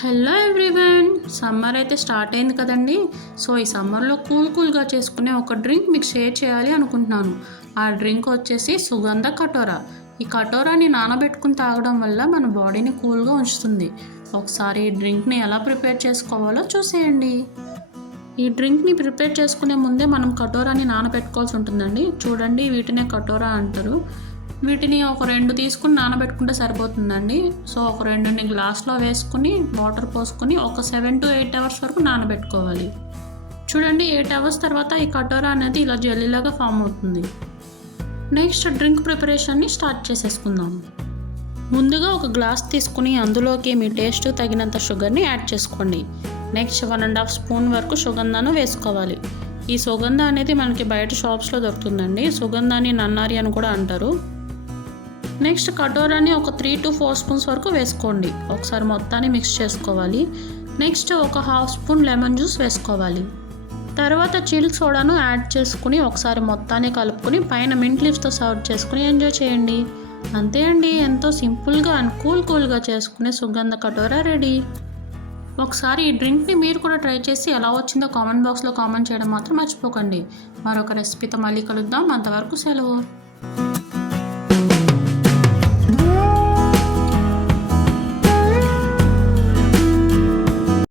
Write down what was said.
Hello everyone, summer అయితే start అయింది కదండి. సో ఈ సమ్మర్లో కూల్గా చేసుకునే ఒక డ్రింక్ మీకు షేర్ చేయాలి అనుకుంటున్నాను. ఆ డ్రింక్ వచ్చేసి సుగంధ కటోరా. ఈ కటోరాని నానబెట్టుకుని తాగడం వల్ల మన బాడీని కూల్గా ఉంచుతుంది. ఒకసారి ఈ డ్రింక్ని ఎలా ప్రిపేర్ చేసుకోవాలో చూసేయండి. ఈ డ్రింక్ని ప్రిపేర్ చేసుకునే ముందే మనం కటోరాని నానబెట్టుకోవాల్సి ఉంటుందండి. చూడండి, వీటినే కటోరా అంటారు. వీటిని ఒక 2 తీసుకుని నానబెట్టుకుంటే సరిపోతుందండి. సో ఒక 2ని గ్లాస్లో వేసుకుని వాటర్ పోసుకొని ఒక 7 to 8 అవర్స్ వరకు నానబెట్టుకోవాలి. చూడండి, 8 అవర్స్ తర్వాత ఈ కటోరా అనేది ఇలా జెల్లీలాగా ఫామ్ అవుతుంది. నెక్స్ట్ డ్రింక్ ప్రిపరేషన్ని స్టార్ట్ చేసేసుకుందాం. ముందుగా ఒక గ్లాస్ తీసుకుని అందులోకి మీ టేస్ట్ తగినంత షుగర్ని యాడ్ చేసుకోండి. నెక్స్ట్ 1.5 స్పూన్ వరకు సుగంధాను వేసుకోవాలి. ఈ సుగంధ అనేది మనకి బయట షాప్స్లో దొరుకుతుందండి. సుగంధాన్ని నన్నారి అని కూడా అంటారు. నెక్స్ట్ కటోరాని ఒక 3 to 4 స్పూన్స్ వరకు వేసుకోండి. ఒకసారి మొత్తాన్ని మిక్స్ చేసుకోవాలి. నెక్స్ట్ ఒక 1/2 స్పూన్ లెమన్ జ్యూస్ వేసుకోవాలి. తర్వాత చిల్ సోడాను యాడ్ చేసుకుని ఒకసారి మొత్తాన్ని కలుపుకొని పైన మింట్ లీవ్స్తో సర్వ్ చేసుకుని ఎంజాయ్ చేయండి. అంతే అండి, ఎంతో సింపుల్గా అండ్ కూల్గా చేసుకునే సుగంధ కటోరా రెడీ. ఒకసారి ఈ డ్రింక్ని మీరు కూడా ట్రై చేసి ఎలా వచ్చిందో కామెంట్ బాక్స్లో కామెంట్ చేయడం మాత్రం మర్చిపోకండి. మరొక రెసిపీతో మళ్ళీ కలుద్దాం. అంతవరకు సెలవు.